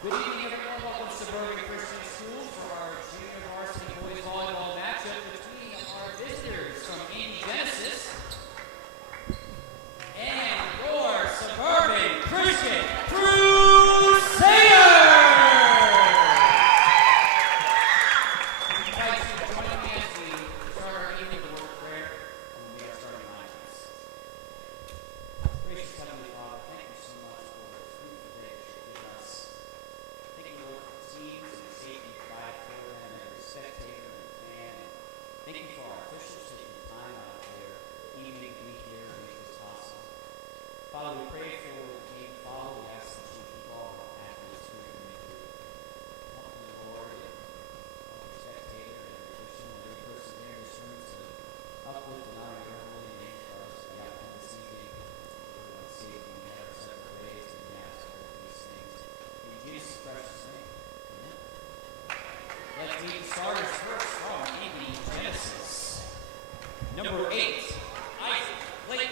Good evening, everyone. Welcome to Suburban Christian School for our junior varsity boys volleyball matchup between our visitors from Indy Genesis and your Suburban Christian Crusaders. We invite you to join me as we start our evening with a word of prayer and we'll get our starting lineups. Gracious Heavenly Father, thank you so much for the fruitful day that you've given us. Thank you, Lord, for the teams and the safety you provide for them, and every spectator and fan. And thank you for our officials taking the time out of their evening to be here and make this possible. Father, we pray for the game to follow. We ask that you keep all our athletes who are going to be helping the Lord and every spectator and every Christian and every person there in this room to uplift and honor your holy name for us to the outcome this evening. We want to see if we can have our separate ways and we ask for these things. In Jesus' precious name. Amen. Let's meet the starters first from Indy Genesis. Number 8, Isaac Clayton.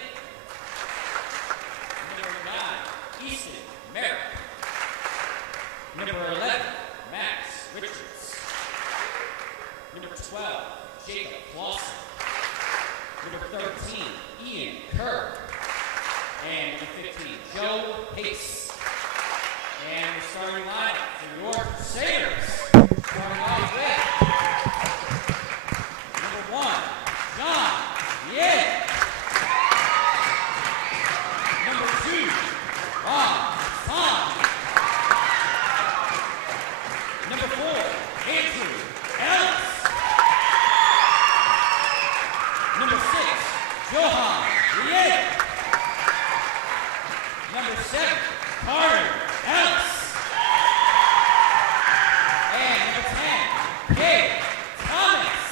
Number 9, Easton Merrick. Number 11, Max Richards. Number 12, Jacob Clausen. Number 13, Ian Kerr. And number 15, Joe Pace. And the starting lineup for your Crusaders. Starting off with number 1, John Yen. Number 2, Ron Fong. Number 4, Andrew Ellis. Number 6, Johan Rieta. Number 7, Carter Ellis. And number 10, Gabe Thomas.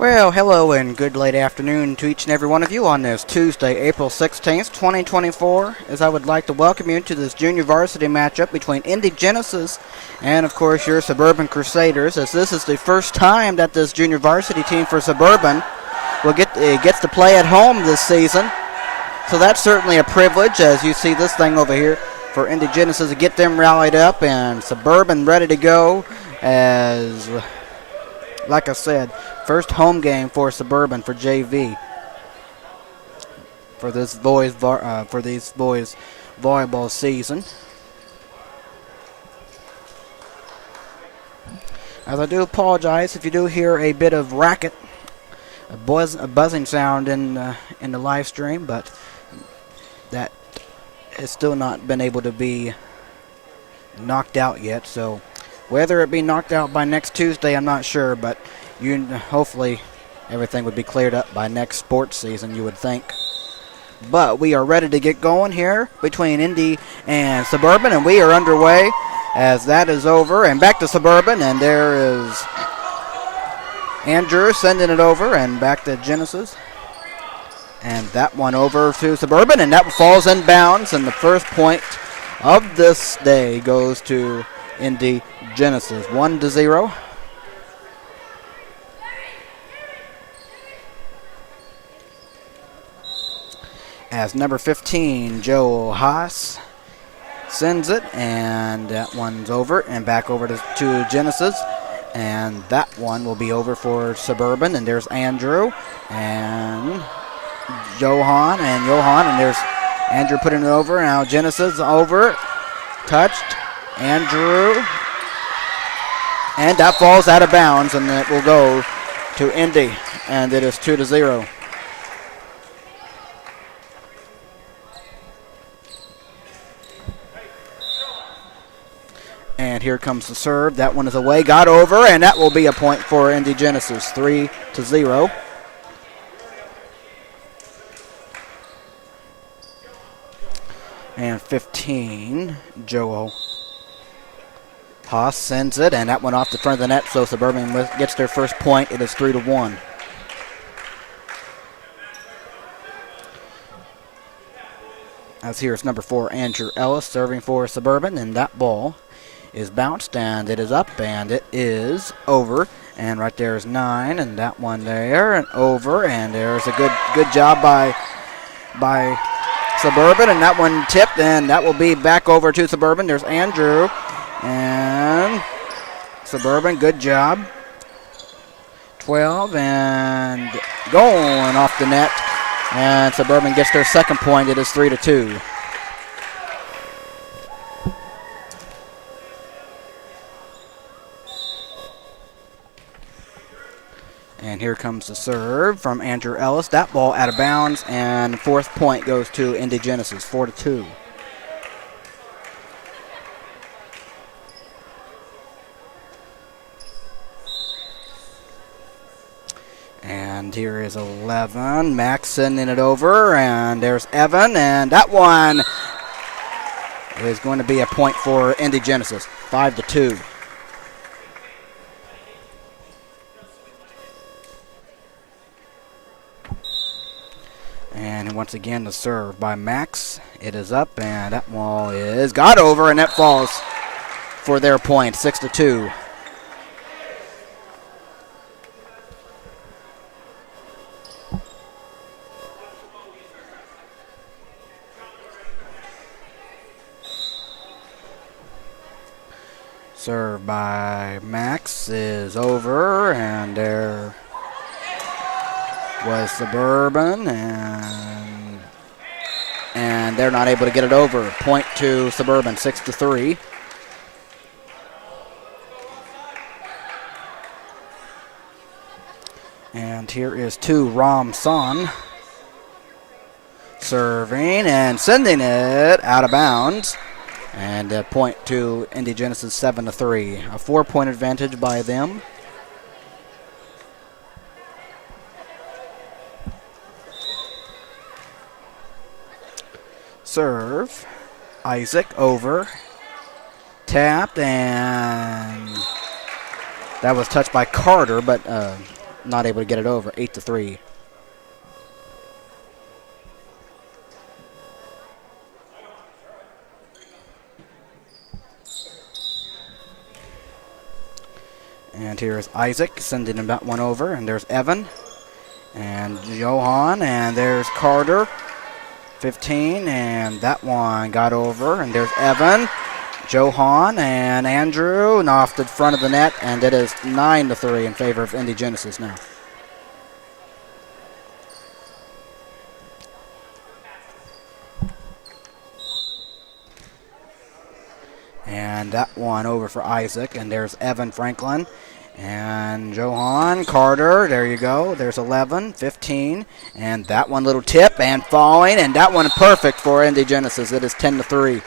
Well, hello and good late afternoon to each and every one of you on this Tuesday, April 16th, 2024, as I would like to welcome you to this junior varsity matchup between Indy Genesis and, of course, your Suburban Crusaders, as this is the first time that this junior varsity team for Suburban gets to play at home this season. So that's certainly a privilege, as you see this thing over here, for Indy Genesis to get them rallied up and Suburban ready to go as, like I said, first home game for Suburban for JV for this boys volleyball season. As I do apologize if you do hear a bit of racket, a buzzing sound in the live stream, but that has still not been able to be knocked out yet. So whether it be knocked out by next Tuesday, I'm not sure, but hopefully everything would be cleared up by next sports season, you would think. But we are ready to get going here between Indy and Suburban, and we are underway as that is over. And back to Suburban, and there is Andrew sending it over, and back to Genesis. And that one over to Suburban, and that falls in bounds, and the first point of this day goes to Indy Genesis, 1-0. As number 15, Joe Haas, sends it, and that one's over, and back over to Genesis, and that one will be over for Suburban, and there's Andrew, and Johan, and there's Andrew putting it over, now Genesis over, touched, Andrew, and that falls out of bounds, and it will go to Indy, and it is 2-0. And here comes the serve. That one is away. Got over, and that will be a point for Indy Genesis, 3-0. And 15, Joe Haas sends it, and that went off the front of the net, so Suburban gets their first point. It is 3-1. As here's number 4, Andrew Ellis, serving for Suburban, and that ball is bounced, and it is up, and it is over. And right there is 9, and that one there, and over, and there's a good job by Suburban, and that one tipped, and that will be back over to Suburban. There's Andrew, and Suburban, good job. 12, and going off the net, and Suburban gets their second point. It is 3-2. And here comes the serve from Andrew Ellis. That ball out of bounds, and fourth point goes to Indy Genesis, 4-2. And here is 11. Max sending it over, and there's Evan, and that one is going to be a point for Indy Genesis, 5-2. And once again, the serve by Max. It is up, and that ball is got over, and that falls for their point, 6-2. Serve by Max is over, and there was Suburban, and they're not able to get it over. Point to Suburban, 6-3. And here is 2, Ram San, serving and sending it out of bounds. And a point to Indy Genesis, 7-3. A 4-point advantage by them. Serve. Isaac over. Tapped, and that was touched by Carter, but not able to get it over. 8-3. And here's Isaac sending him that one over, and there's Evan and Johan, and there's Carter, 15, and that one got over, and there's Evan, Johan, and Andrew, and off the front of the net, and it is 9-3 in favor of Indy Genesis now. And that one over for Isaac, and there's Evan Franklin and Johan Carter. There you go. There's 11, 15, and that one little tip and falling, and that one perfect for Indy Genesis. It is 10-3.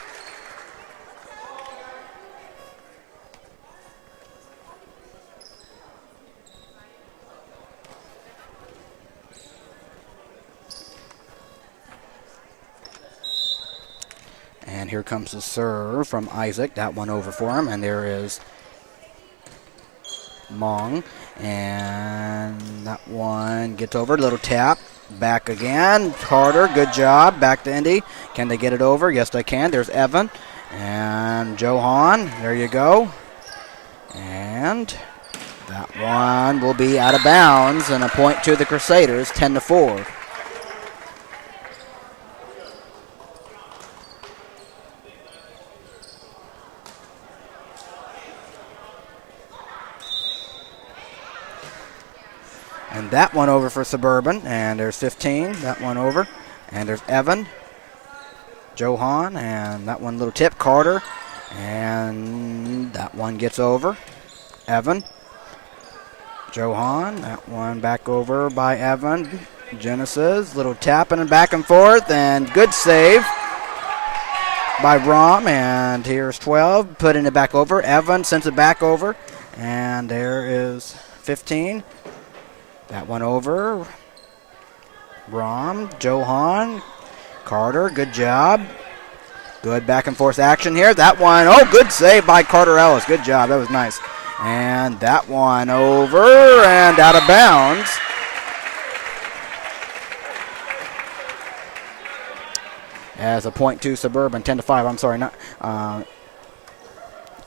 And here comes the serve from Isaac. That one over for him. And there is Mong. And that one gets over. Little tap. Back again. Carter, good job. Back to Indy. Can they get it over? Yes, they can. There's Evan. And Johan. There you go. And that one will be out of bounds. And a point to the Crusaders, 10-4. And that one over for Suburban, and there's 15, that one over, and there's Evan, Johan, and that one little tip, Carter, and that one gets over, Evan, Johan, that one back over by Evan, Genesis, little tapping and back and forth, and good save by Rom, and here's 12, putting it back over, Evan sends it back over, and there is 15. That one over. Rom, Johan, Carter, good job. Good back and forth action here. That one, oh, good save by Carter Ellis. Good job. That was nice. And that one over and out of bounds. As a point to Suburban, 10-5. I'm sorry, not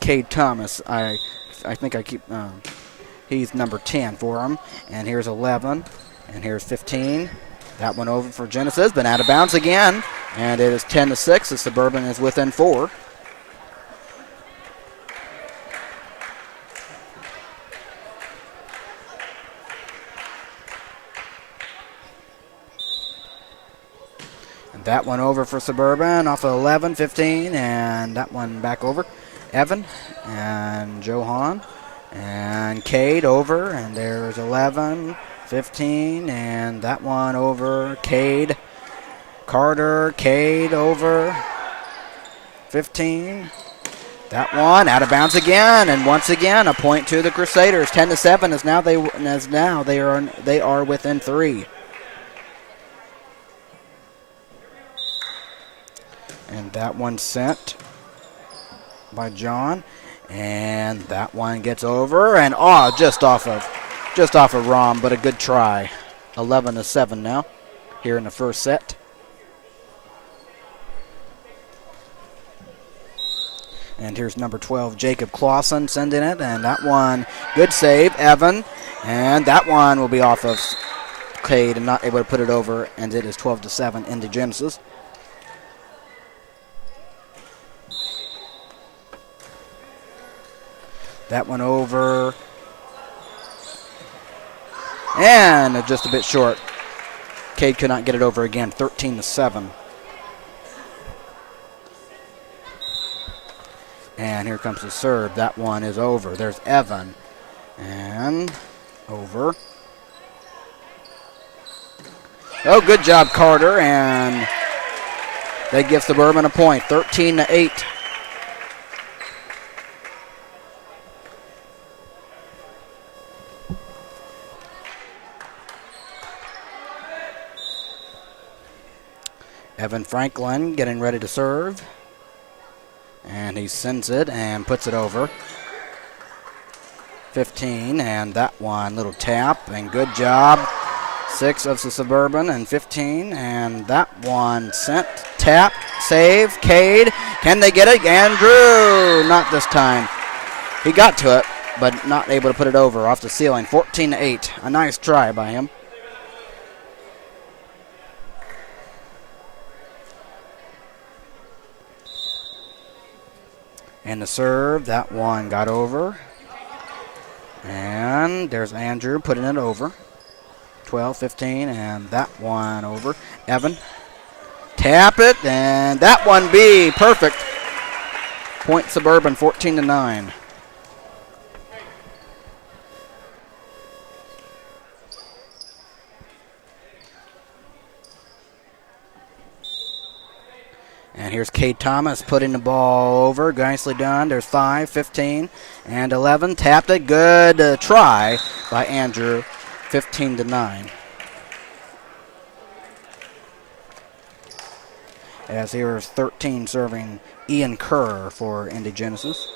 Cade Thomas. I think I keep. He's number 10 for him. And here's 11. And here's 15. That one over for Genesis, but out of bounds again. And it is 10-6 as Suburban is within 4. And that one over for Suburban off of 11, 15, and that one back over. Evan and Johan and Cade over, and there's 11, 15, and that one over. Cade, Carter, Cade over, 15. That one out of bounds again, and once again a point to the Crusaders. 10-7 as they are within 3. And that one sent by John, and that one gets over, and just off of Rom, but a good try. 11-7 now here in the first set. And here's number 12, Jacob Clausen sending it, and that one, good save, Evan, and that one will be off of Cade and not able to put it over, and it is 12-7 into Genesis. That one over, and just a bit short. Cade could not get it over again, 13-7. And here comes the serve. That one is over. There's Evan. And over. Oh, good job, Carter. And they give Suburban a point, 13-8. Evan Franklin getting ready to serve. And he sends it and puts it over. 15, and that one, little tap, and good job. 6 of the Suburban, and 15, and that one sent, tap, save, Cade. Can they get it? Andrew, not this time. He got to it, but not able to put it over off the ceiling. 14-8, a nice try by him. And the serve, that one got over. And there's Andrew putting it over. 12, 15, and that one over. Evan, tap it, and that one be perfect. Point Suburban, 14-9. And here's Cade Thomas putting the ball over. Nicely done. There's 5, 15, and 11. Tapped it. Good try by Andrew. 15-9. As here's 13 serving Ian Kerr for Indy Genesis.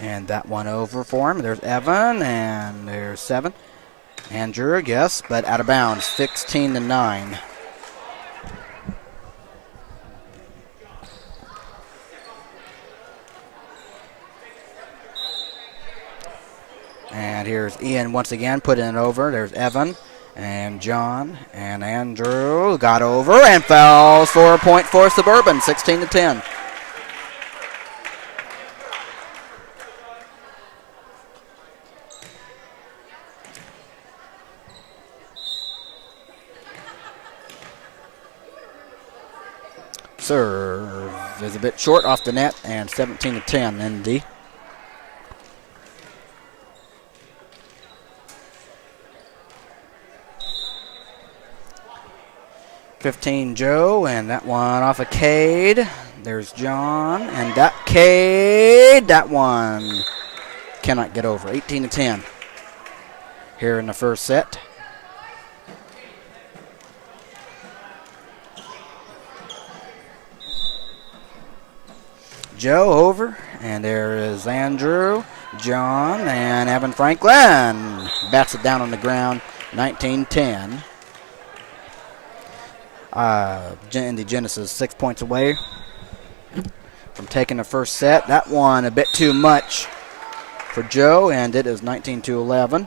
And that one over for him. There's Evan, and there's 7. Andrew, yes, but out of bounds. 16-9. And here's Ian once again putting it over. There's Evan and John and Andrew got over and fouls for a point for Suburban, 16-10. Serve is a bit short off the net, and 17-10 Indy. 15 Joe, and that one off of Cade. There's John, and that Cade, that one cannot get over. 18-10 here in the first set. Joe over, and there is Andrew, John, and Evan Franklin. Bats it down on the ground, 19-10. Indy Genesis 6 points away from taking the first set. That one a bit too much for Joe, and it is 19-11.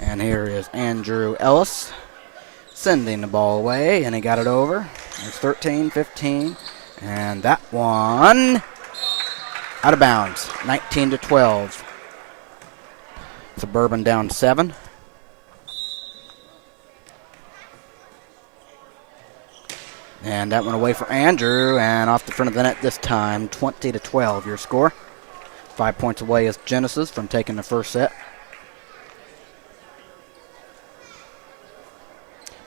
And here is Andrew Ellis sending the ball away, and he got it over. It's 13-15, and that one out of bounds, 19-12. Suburban down 7. And that one away for Andrew, and off the front of the net this time, 20-12 your score. 5 points away is Genesis from taking the first set.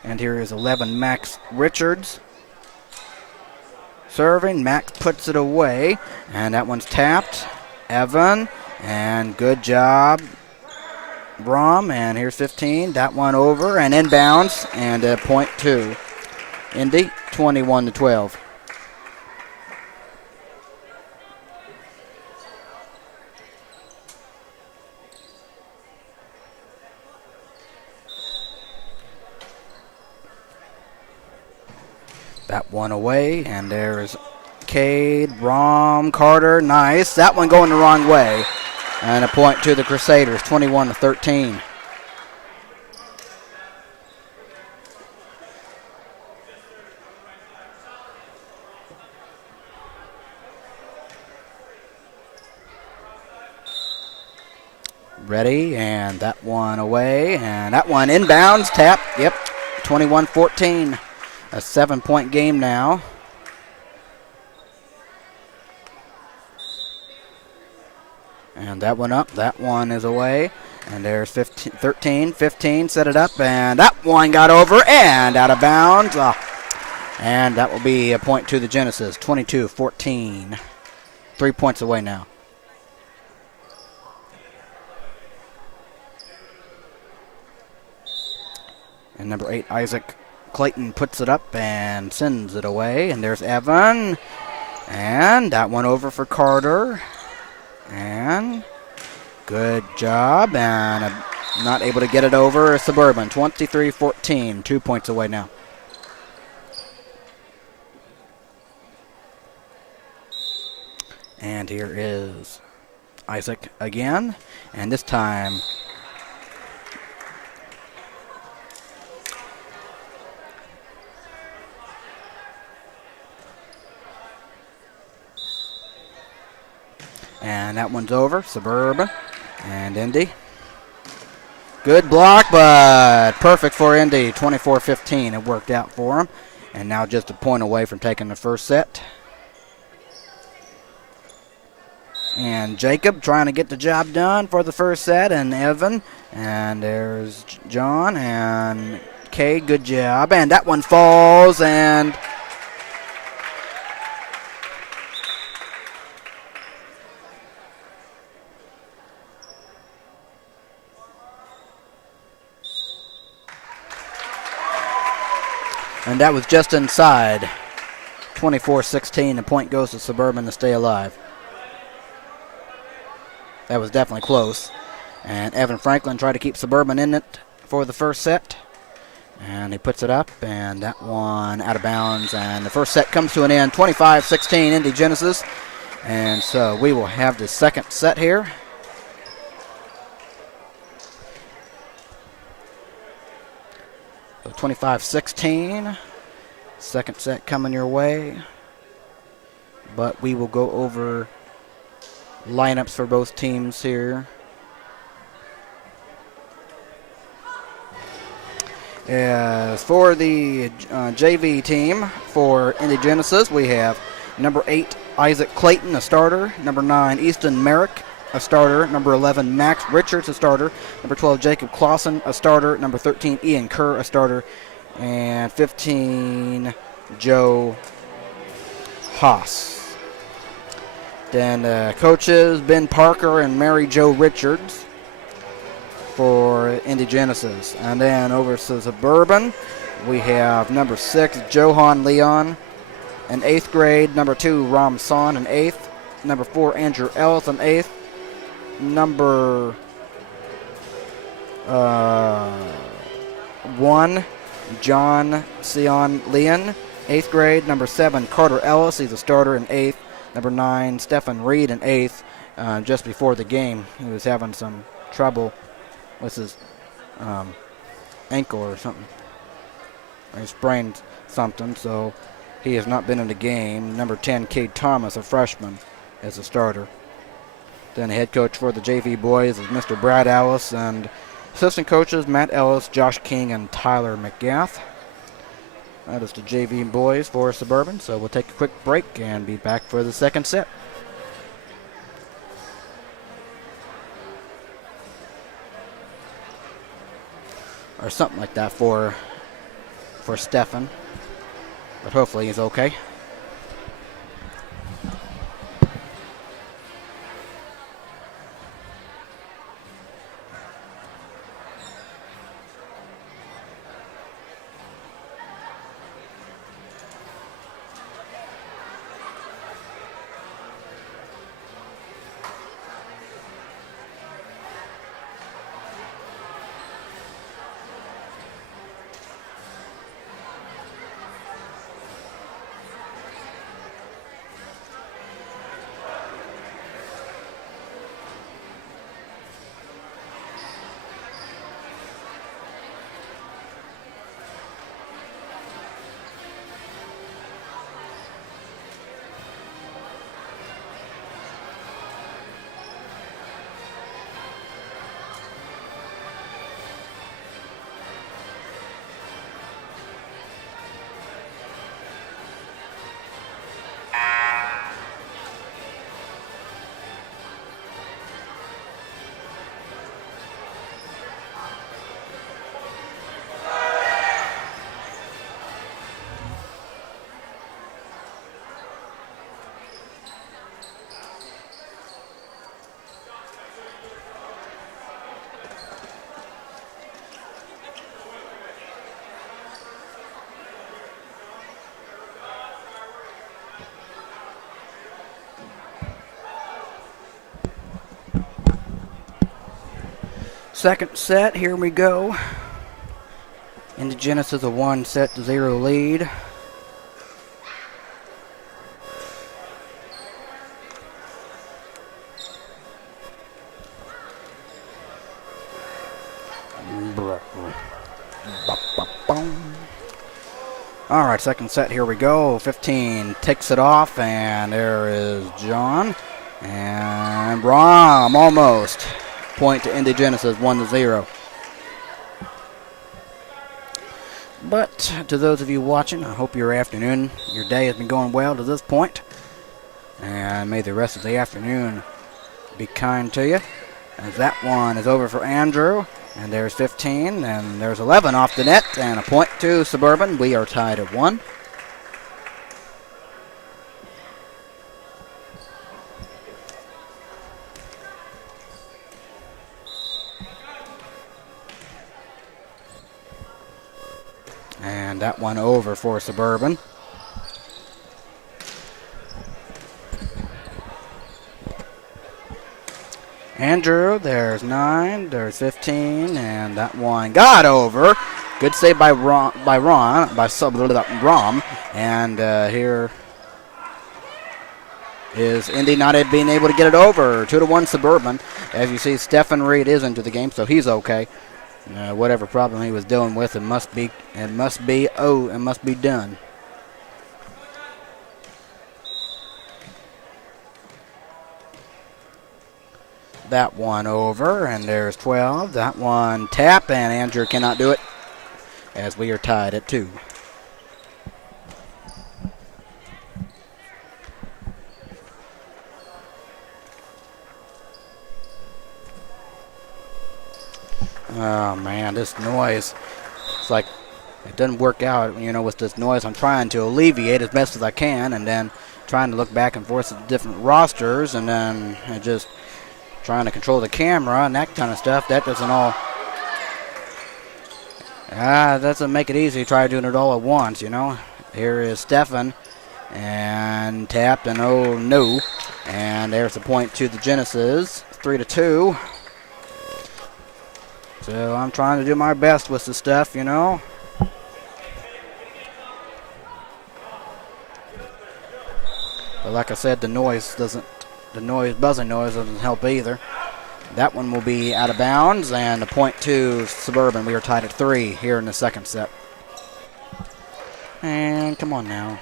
And here is 11 Max Richards serving. Max puts it away, and that one's tapped. Evan, and good job, Brom, and here's 15. That one over and inbounds, and a point two. Indy, 21-12. That one away, and there's Cade, Brom, Carter, nice. That one going the wrong way. And a point to the Crusaders, 21-13. Ready, and that one away, and that one inbounds, tap, yep, 21-14. A 7-point game now. And that one up, that one is away. And there's 13-15, set it up, and that one got over and out of bounds. And that will be a point to the Genesis, 22-14. 3 points away now. And number 8, Isaac Clayton puts it up and sends it away. And there's Evan. And that one over for Carter. And good job. And not able to get it over. Suburban, 23-14. 2 points away now. And here is Isaac again. And this time and that one's over. Suburban and Indy. Good block, but perfect for Indy. 24-15. It worked out for him. And now just a point away from taking the first set. And Jacob trying to get the job done for the first set. And Evan. And there's John and Kay. Good job. And that one falls. And that was just inside. 24-16. The point goes to Suburban to stay alive. That was definitely close. And Evan Franklin tried to keep Suburban in it for the first set. And he puts it up, and that one out of bounds. And the first set comes to an end, 25-16, Indy Genesis. And so we will have the second set here. So 25-16. Second set coming your way. But we will go over lineups for both teams here. As for the JV team for Indy Genesis, we have number 8, Isaac Clayton, a starter. Number 9, Easton Merrick, a starter. Number 11, Max Richards, a starter. Number 12, Jacob Clausen, a starter. Number 13, Ian Kerr, a starter. And 15, Joe Haas. Then coaches, Ben Parker and Mary Jo Richards. for Indy Genesis. And then over to Suburban, we have number 6, Johan Leon in 8th grade. Number 2, Ram San in 8th. Number 4, Andrew Ellis in 8th. Number 1, John Sion Leon, 8th grade. Number 7, Carter Ellis, he's a starter in 8th. Number 9, Stephen Reed in 8th. Just before the game, he was having some trouble with his ankle or something. He sprained something, so he has not been in the game. Number 10, Cade Thomas, a freshman, is a starter. Then the head coach for the JV boys is Mr. Brad Ellis, and assistant coaches Matt Ellis, Josh King, and Tyler McGath. That is the JV boys for Suburban, so we'll take a quick break and be back for the second set. Or something like that for Stefan, but hopefully he's okay. Second set, here we go. Indy Genesis a 1-0 lead. All right, second set, here we go. 15 takes it off, and there is John. And Rom, almost. Point to Indy Genesis, 1-0. But to those of you watching, I hope your afternoon, your day has been going well to this point. And may the rest of the afternoon be kind to you. As that one is over for Andrew. And there's 15, and there's 11 off the net, and a point to Suburban. We are tied at 1. And that one over for Suburban. Andrew, there's 9, there's 15, and that one got over. Good save by Rom, and here is Indy not being able to get it over. 2-1 Suburban. As you see, Stephen Reed is into the game, so he's okay. Whatever problem he was dealing with, it must be done. That one over, and there's 12. That one tap, and Andrew cannot do it, as we are tied at 2. Oh man, this noise, it's like it doesn't work out, with this noise. I'm trying to alleviate as best as I can, and then trying to look back and forth at different rosters, and then just trying to control the camera and that kind of stuff. That doesn't all That doesn't make it easy. Try doing it all at once, you know. Here is Stefan. And tapped, and oh no. And there's the point to the Genesis. 3-2. So I'm trying to do my best with the stuff, you know. But like I said, the buzzing noise doesn't help either. That one will be out of bounds, and the point to Suburban. We are tied at 3 here in the second set. And come on now.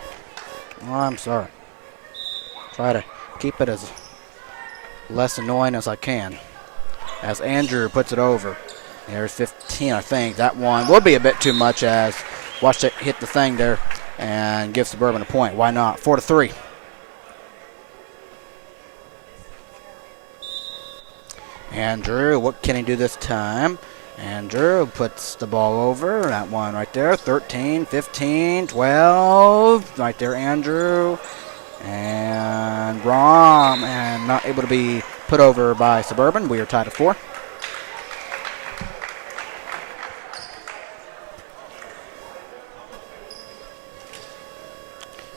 Oh, I'm sorry. Try to keep it as less annoying as I can. As Andrew puts it over. There's 15, I think. That one will be a bit too much as watch it hit the thing there and give Suburban a point. Why not? 4-3. Andrew, what can he do this time? Andrew puts the ball over. That one right there. 13, 15, 12. Right there, Andrew. And Rom. And not able to be put over by Suburban. We are tied at 4.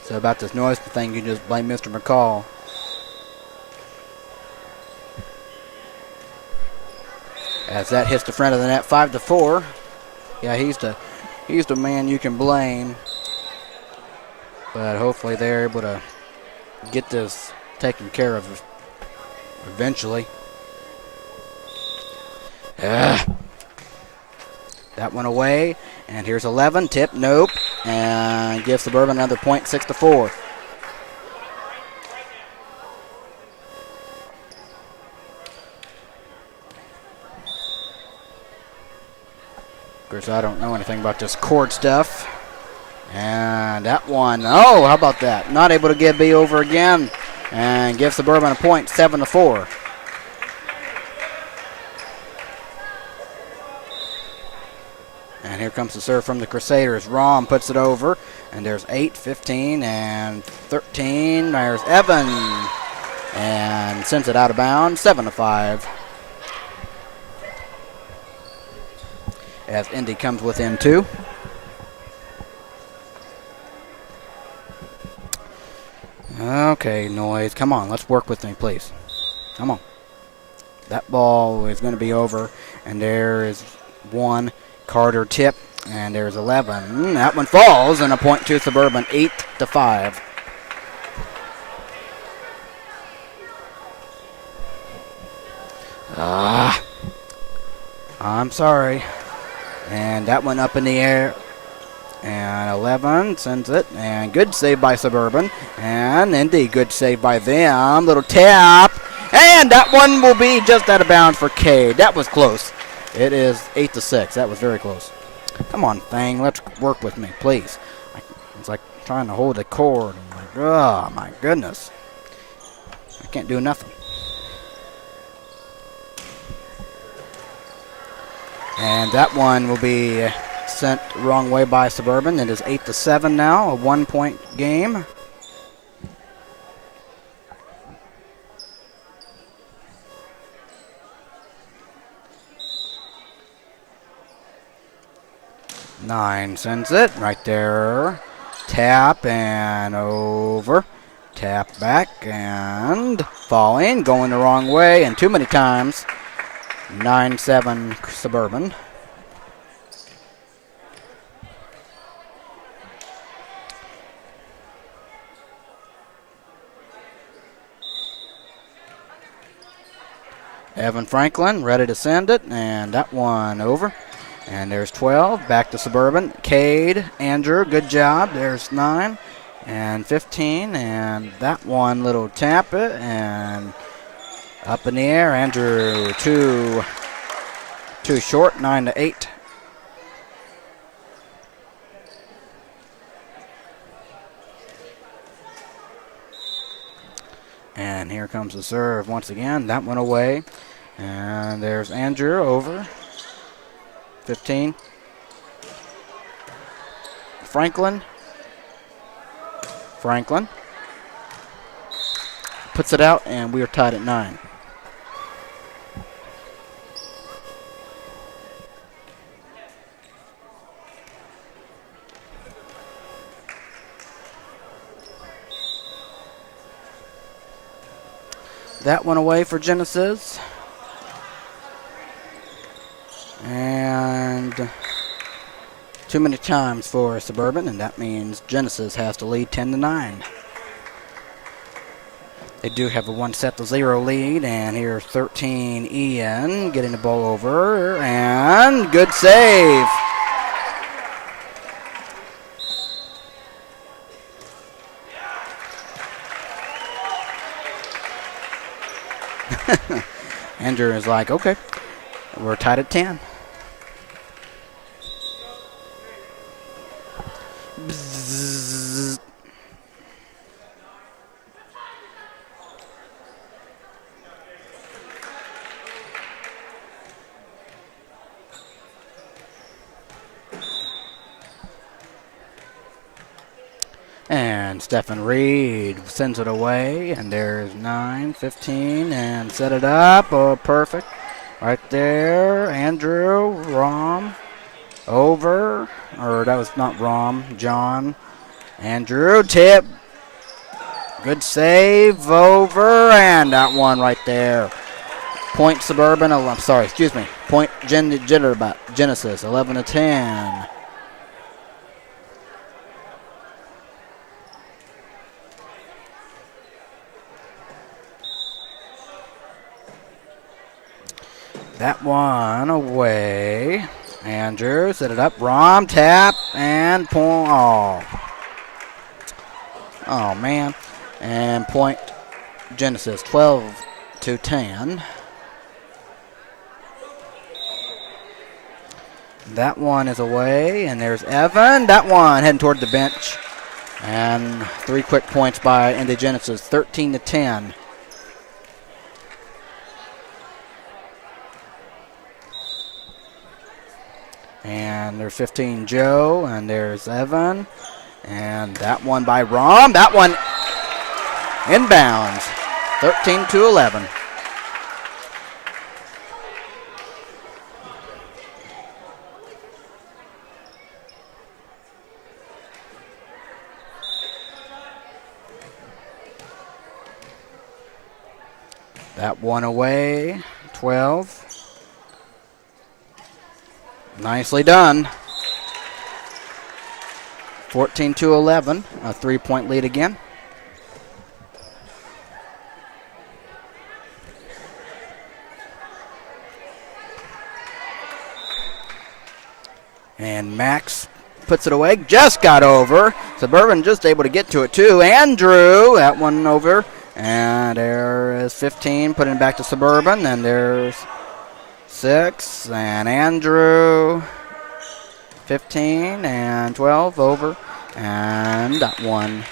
So about this noise thing, you just blame Mr. McCall. As that hits the front of the net, 5-4. Yeah, he's the man you can blame. But hopefully they're able to get this taken care of eventually. That one away. And here's 11. Tip, nope. And gives Suburban another point, 6-4. Of course, I don't know anything about this court stuff. And that one, oh, how about that? Not able to get B over again. And gives Suburban a point, 7-4. And here comes the serve from the Crusaders. Rom puts it over. And there's 8, 15, and 13. There's Evan. And sends it out of bounds, 7-5. As Indy comes within 2. Okay, noise. Come on, let's work with me, please. Come on. That ball is going to be over. And there is 1. Carter tip. And there's 11. That one falls, and a point to Suburban, 8-5. I'm sorry. And that one up in the air. And 11 sends it. And good save by Suburban. And Indy, good save by them. Little tap. And that one will be just out of bounds for Cade. That was close. It is 8-6. That was very close. Come on, Thing. Let's work with me, please. It's like trying to hold a cord. I'm like, oh, my goodness. I can't do nothing. And that one will be sent the wrong way by Suburban. It is 8-7 now, a 1-point game. Nine sends it right there. Tap and over. Tap back and falling, going the wrong way, and too many times. 9-7 Suburban. Evan Franklin ready to send it, and that one over. And there's 12, back to Suburban. Cade, Andrew, good job. There's 9 and 15, and that one little tap it, and up in the air. Andrew too short, 9-8. And here comes the serve once again. That one away. And there's Andrew over. 15. Franklin puts it out, and we are tied at 9. That one away for Genesis. And too many times for Suburban, and that means Genesis has to lead 10-9. They do have a 1-0 lead, and here's 13 Ian getting the ball over, and good save. Andrew is like, okay, we're tied at 10. Bzzz. And Stephen Reed sends it away, and there's 9, 15, and set it up. Oh, perfect. Right there, Andrew, Rom, over, or that was not Rom, John. Andrew, tip. Good save, over, and that one right there. Point Suburban, I'm sorry, excuse me. Point Genesis, 11-10. That one away. Andrew set it up. Rom, tap, and point. Oh, man. And point Genesis, 12-10. That one is away, and there's Evan. That one heading toward the bench. And 3 quick points by Indy Genesis, 13-10. And there's 15, Joe, and there's Evan. And that one by Rom. That one inbounds, 13-11. That one away, 12. Nicely done. 14-11, a 3-point lead again. And Max puts it away, just got over. Suburban just able to get to it too. Andrew, that one over. And there is 15, putting it back to Suburban. And there's 6, and Andrew, 15, and 12, over, and that one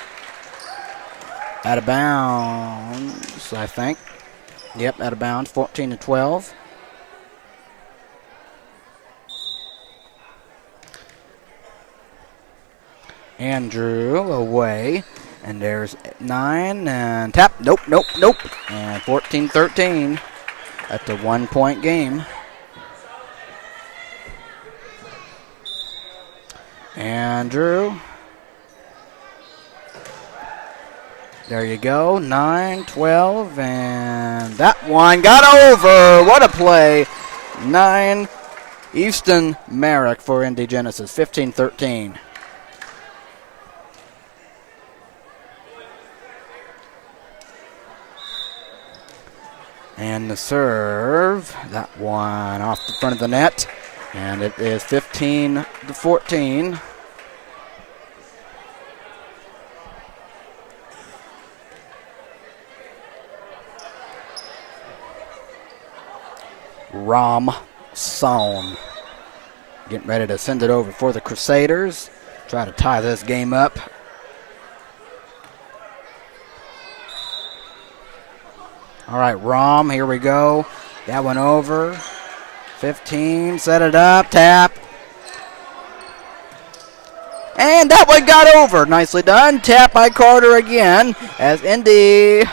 out of bounds, I think. Yep, out of bounds, 14-12. Andrew away, and there's 9, and tap, nope, and 14-13. At the 1-point game. Andrew. There you go. 9, 12, and that one got over. What a play. 9, Easton Merrick for Indy Genesis, 15-13. And the serve, that one off the front of the net, and it is 15-14. Rom Sohn getting ready to send it over for the Crusaders. Try to tie this game up. All right, Rom, here we go. That one over. 15, set it up, tap. And that one got over. Nicely done. Tap by Carter again as Indy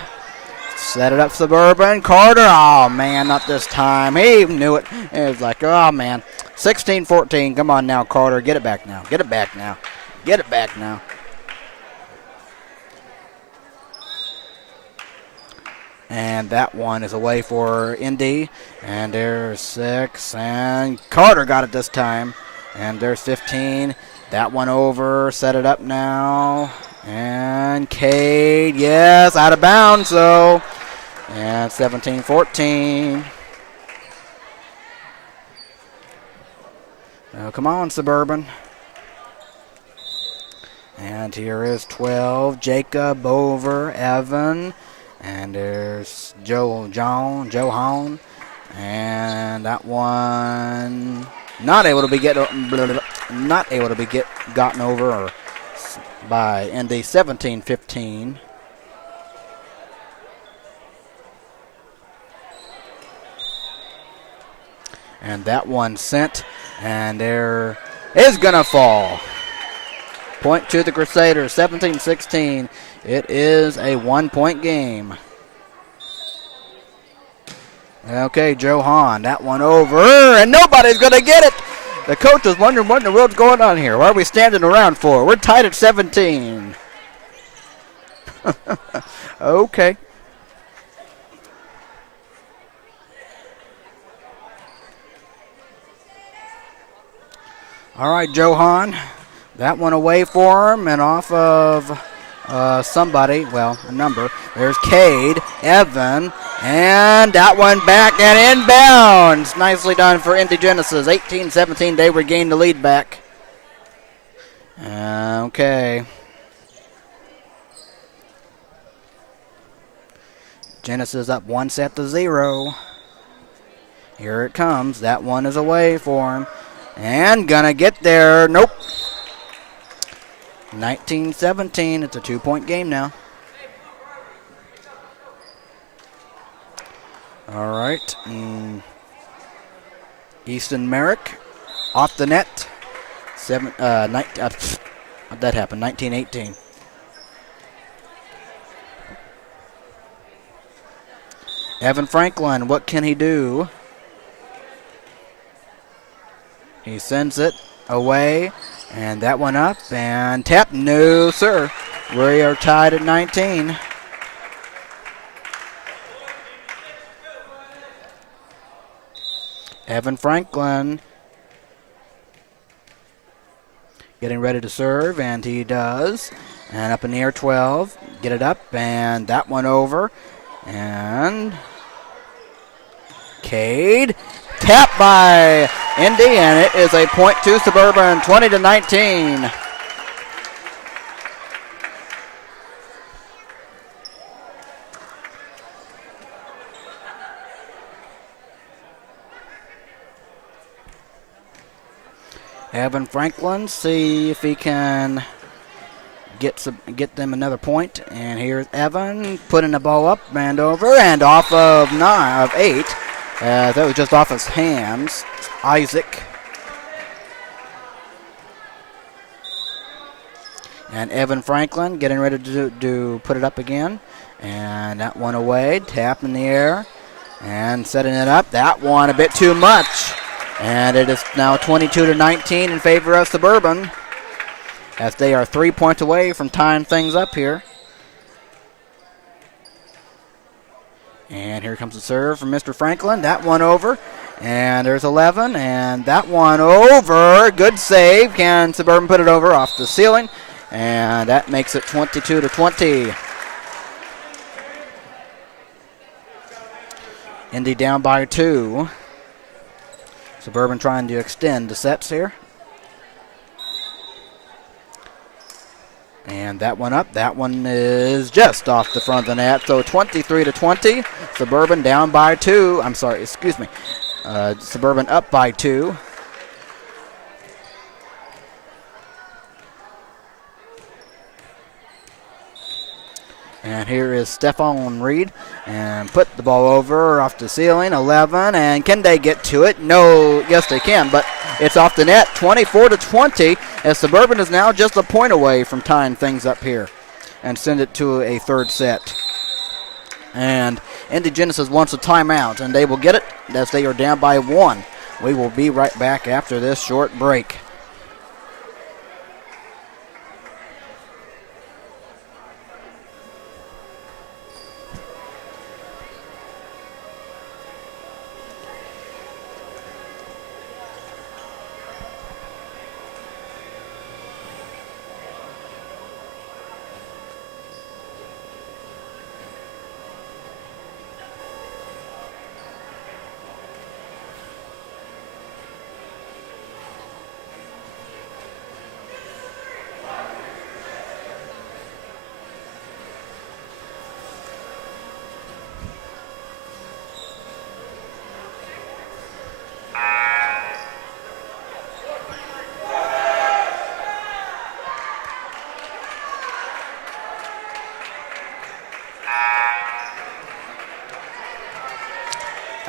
set it up Suburban. Carter, oh, man, not this time. He knew it. It was like, oh, man. 16-14. Come on now, Carter. Get it back now. Get it back now. Get it back now. And that one is away for Indy. And there's 6. And Carter got it this time. And there's 15. That one over. Set it up now. And Cade, yes, out of bounds, so. And 17-14. Oh, come on, Suburban. And here is 12. Jacob over. Evan. And there's Johan. And that one not able to be gotten over or by Indy. 17-15. And that one sent, and there is gonna fall. Point to the Crusaders, 17-16. It is a 1-point game. Okay, Johan, that one over, and nobody's going to get it. The coach is wondering what in the world's going on here. What are we standing around for? We're tied at 17. Okay. All right, Johan. That one away for him and off of somebody, well, a number. There's Cade, Evan, and that one back and inbounds. Nicely done for Indy Genesis. 18-17, they regain the lead back. Okay. Genesis up 1-0. Here it comes. That one is away for him. And gonna get there. Nope. 19-17. It's a 2-point game now. All right. Easton Merrick off the net. How'd that happen? 19-18. Evan Franklin, what can he do? He sends it away, and that one up, and tap. No, sir. We are tied at 19. Evan Franklin getting ready to serve, and he does. And up in the air, 12. Get it up, and that one over. And Cade. Tap by Indy, and it is a point to Suburban, 20-19. Evan Franklin, see if he can get them another point. And here's Evan putting the ball up and over and off of 8. That was just off his hands. Isaac. And Evan Franklin getting ready to put it up again. And that one away. Tap in the air. And setting it up. That one a bit too much. And it is now 22-19 in favor of Suburban, as they are 3 points away from tying things up here. And here comes the serve from Mr. Franklin. That one over. And there's 11. And that one over. Good save. Can Suburban put it over off the ceiling? And that makes it 22-20. Indy down by 2. Suburban trying to extend the sets here. And that one up. That one is just off the front of the net. So 23-20. Suburban down by 2. I'm sorry, excuse me. Suburban up by 2. And here is Stephon Reed, and put the ball over off the ceiling. 11, and can they get to it? No, yes they can, but it's off the net. 24-20, as Suburban is now just a point away from tying things up here and send it to a third set. And Indy Genesis wants a timeout, and they will get it as they are down by 1. We will be right back after this short break.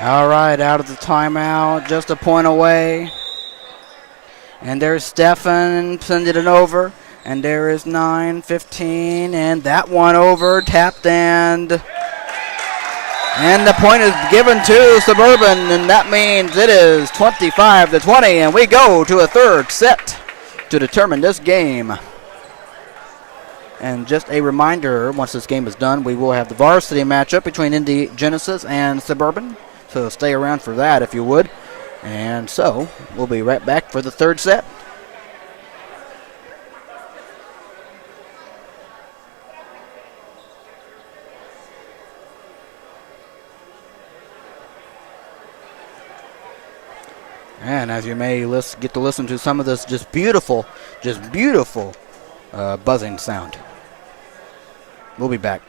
All right, out of the timeout, just a point away. And there's Stefan sending it over. And there is 9-15, and that one over, tapped, and the point is given to Suburban, and that means it is 25-20, and we go to a third set to determine this game. And just a reminder, once this game is done, we will have the varsity matchup between Indy Genesis and Suburban. So stay around for that if you would. And so we'll be right back for the third set. And as you may get to listen to some of this just beautiful buzzing sound. We'll be back.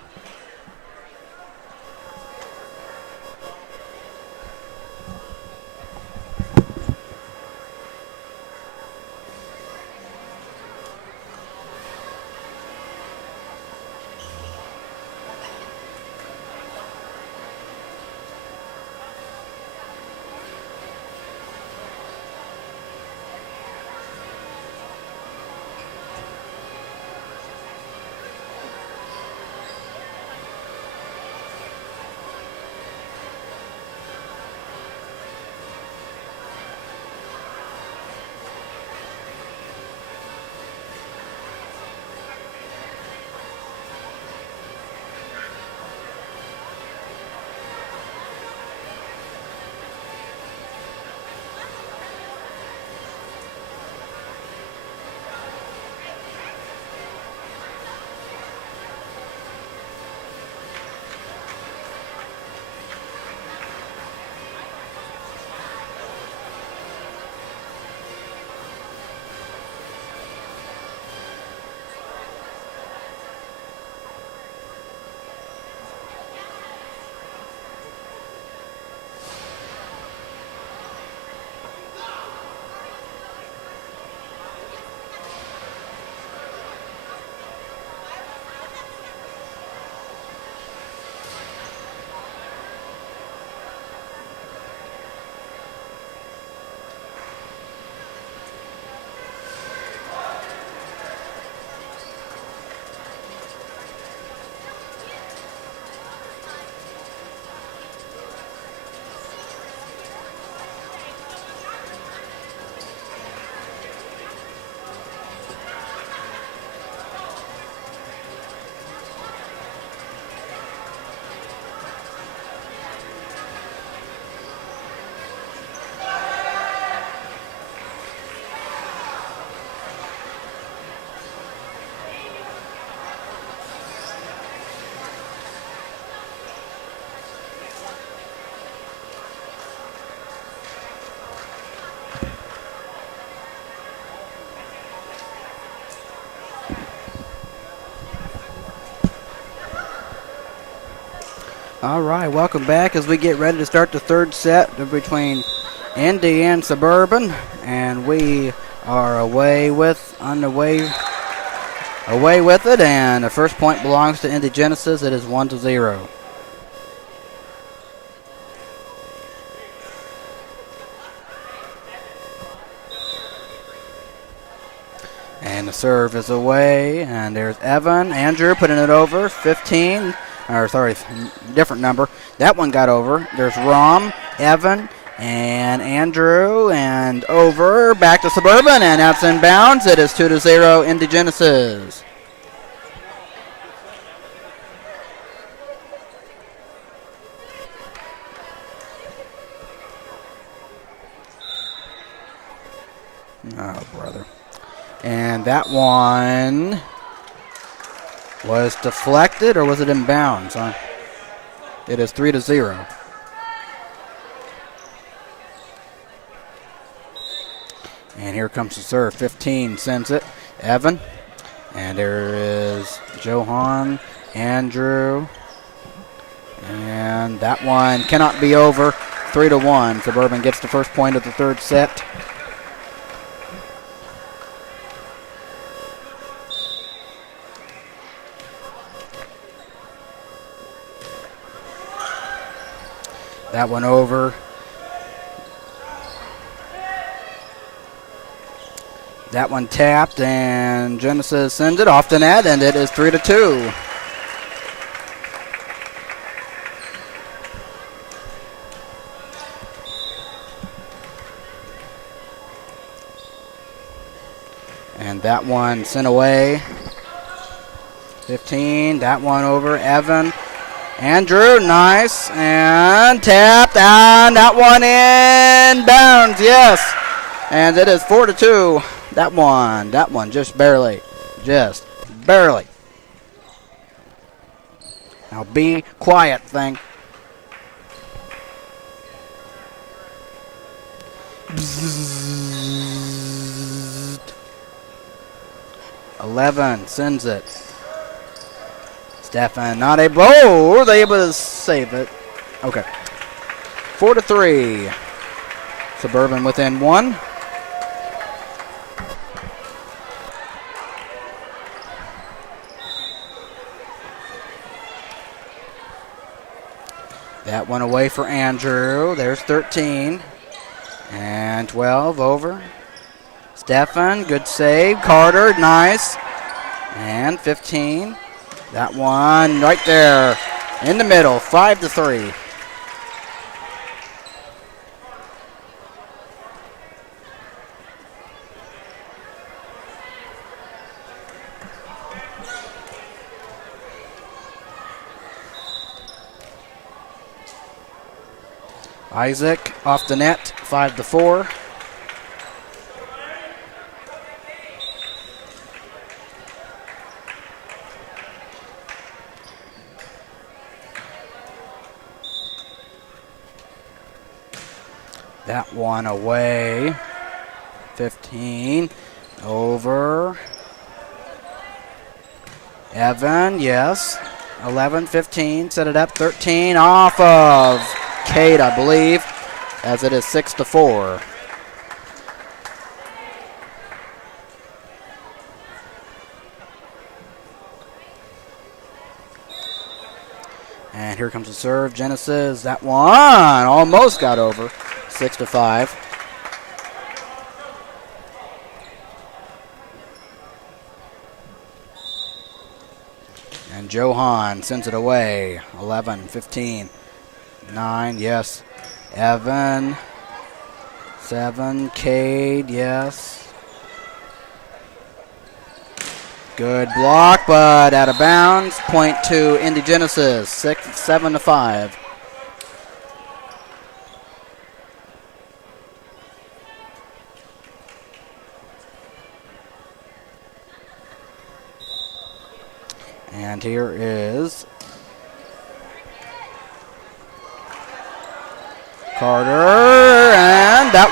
All right, welcome back as we get ready to start the third set between Indy and Suburban, and we are away with it, and the first point belongs to Indy Genesis. It is 1-0. And the serve is away, and there's Andrew putting it over, 15. Different number. That one got over. There's Rom, Evan, and Andrew, and over. Back to Suburban, and that's in bounds. It is 2-0 Indy Genesis. Oh, brother. And that one was deflected, or was it in bounds? It is 3-0. And here comes the serve. 15 sends it. Evan. And there is Johan, Andrew. And that one cannot be over. 3-1. Suburban gets the first point of the third set. That one over. That one tapped, and Genesis sends it off the net, and it is 3-2. And that one sent away. 15, that one over. Evan. Andrew, nice. And tapped, and that one in bounds, yes. And it is 4-2. That one, just barely. Just barely. Now be quiet, thing. Bzzzt. 11 sends it. Stefan not able. Oh, were they able to save it? Okay. 4-3. Suburban within one. That one away for Andrew. There's 13. And 12 over. Stefan, good save. Carter, nice. And 15. That one right there in the middle, 5-3. Isaac off the net, 5-4. That one away. 15 over. Evan, yes. 11-15, set it up. 13 off of Cade, I believe, as it is 6-4. And here comes the serve. Genesis, that one almost got over. 6-5. And Johan sends it away. 11-15. 9, yes. Evan. 7, Cade, yes. Good block, but out of bounds. Point to Indy Genesis. 7-5. And here is Carter, and that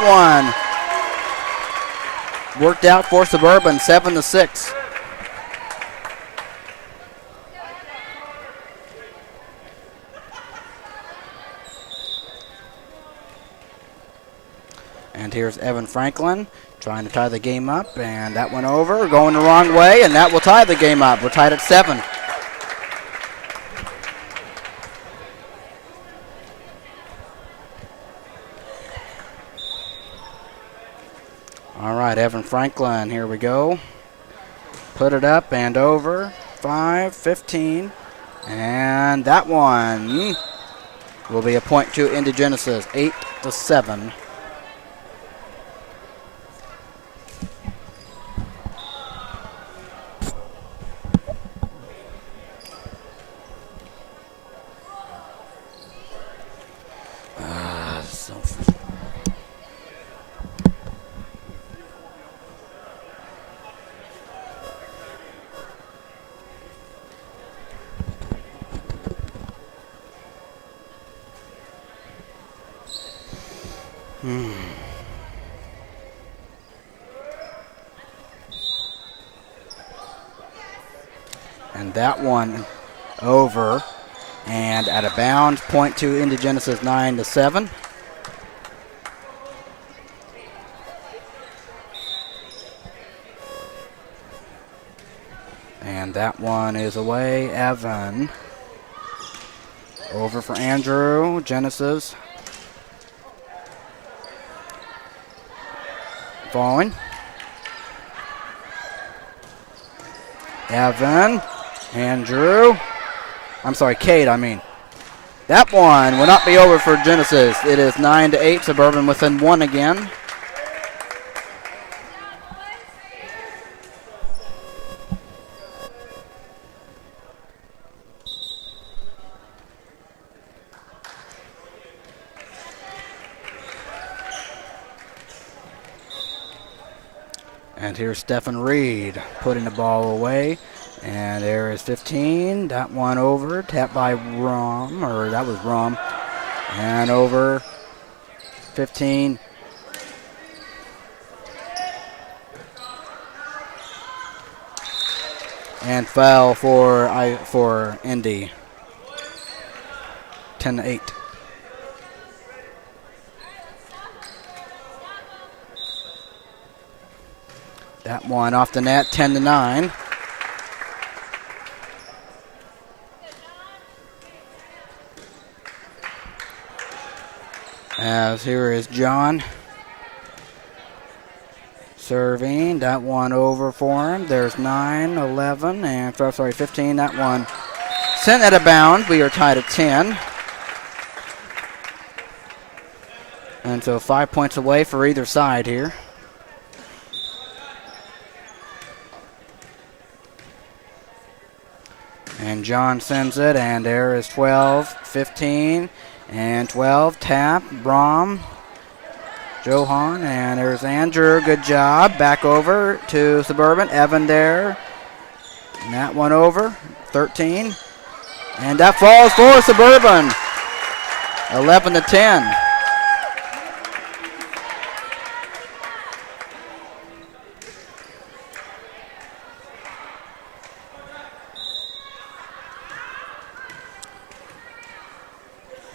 one worked out for Suburban, 7-6. And here's Evan Franklin trying to tie the game up, and that one over, going the wrong way, and that will tie the game up. We're tied at 7. All right, Evan Franklin, here we go. Put it up and over, 5-15, and that one will be a point to Indy Genesis, 8-7. And that one over and out of bounds. Point to Indy Genesis, 9-7. And that one is away. Evan over for Andrew. Genesis falling. Evan, Andrew. I'm sorry, Cade, I mean. That one will not be over for Genesis. It is 9-8, Suburban within one again. And here's Stephen Reed putting the ball away. And there is 15. That one over. Tapped by Rom. Or that was Rom. And over. 15. And foul for Indy. 10-8. That one off the net, 10-9. As here is John serving. That one over for him. There's 9, 11, and 15. That one sent out of bounds. We are tied at 10. And so 5 points away for either side here. And John sends it, and there is 12, 15, and 12. Tap, Brom, Johan, and there's Andrew. Good job. Back over to Suburban. Evan there. And that one over. 13. And that falls for Suburban. 11-10.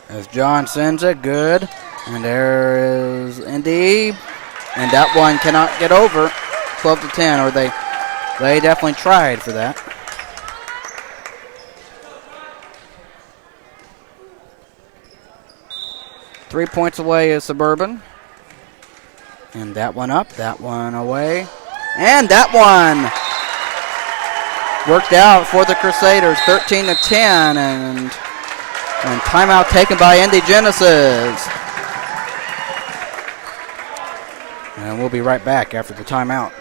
As John sends it, good. And there is Indy. And that one cannot get over. 12-10, or they definitely tried for that. Three points away is Suburban. And that one up, that one away. And that one worked out for the Crusaders, 13-10. And timeout taken by Indy Genesis. And we'll be right back after the timeout.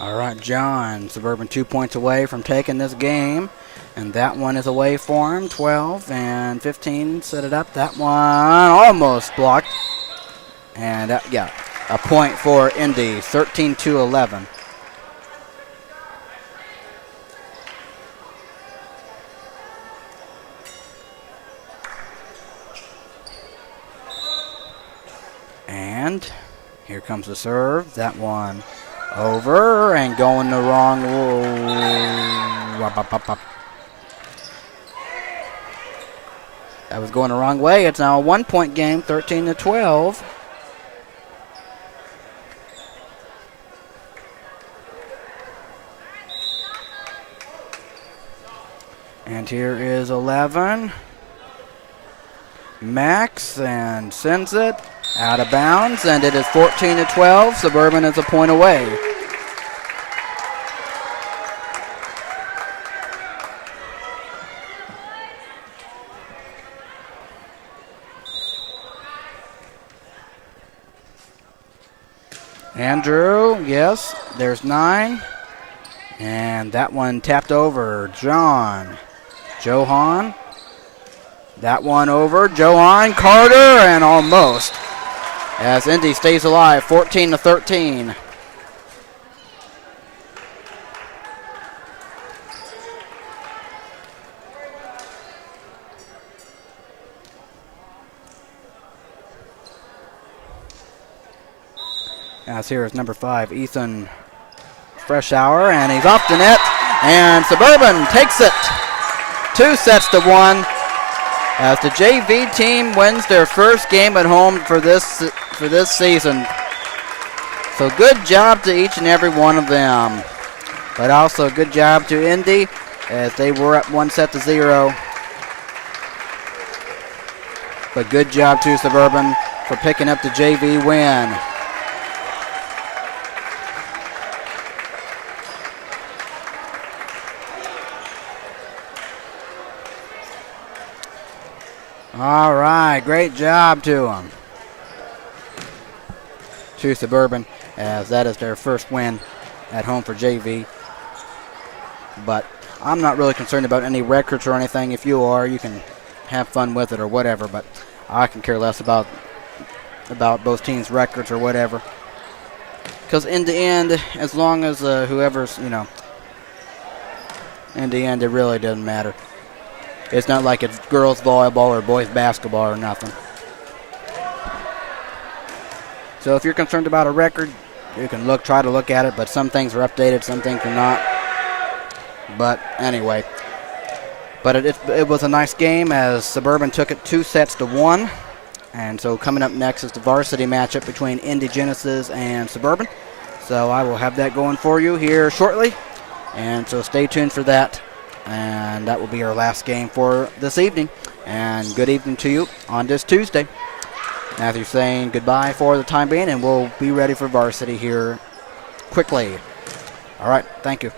All right, John, Suburban 2 points away from taking this game. And that one is away for him. 12 and 15 set it up. That one almost blocked. And, a point for Indy, 13-11. And here comes the serve. That one over and going the wrong way. That was going the wrong way. It's now a 1 point game, 13-12. And here is 11. Max and sends it out of bounds, and it is 14-12. Suburban is a point away. Andrew, yes, there's 9. And that one tapped over. Johan. That one over. Johan, Carter, and almost. as Indy stays alive, 14-13. As here is number 5, Ethan Freshour, and he's off the net, and Suburban takes it 2-1 as the JV team wins their first game at home for this season. So good job to each and every one of them, but also good job to Indy as they were up 1-0. But good job to Suburban for picking up the JV win. All right, great job to them. To Suburban, as that is their first win at home for JV. But I'm not really concerned about any records or anything. If you are, you can have fun with it or whatever, but I can care less about both teams' records or whatever. Because in the end, as long as whoever's, in the end, it really doesn't matter. It's not like it's girls volleyball or boys basketball or nothing. So if you're concerned about a record, you can try to look at it, but some things are updated, some things are not. But anyway, but it was a nice game as Suburban took it 2-1. And so coming up next is the varsity matchup between Indy Genesis and Suburban. So I will have that going for you here shortly. And so stay tuned for that. And that will be our last game for this evening. And good evening to you on this Tuesday. Matthew saying goodbye for the time being, and we'll be ready for varsity here quickly. All right, thank you.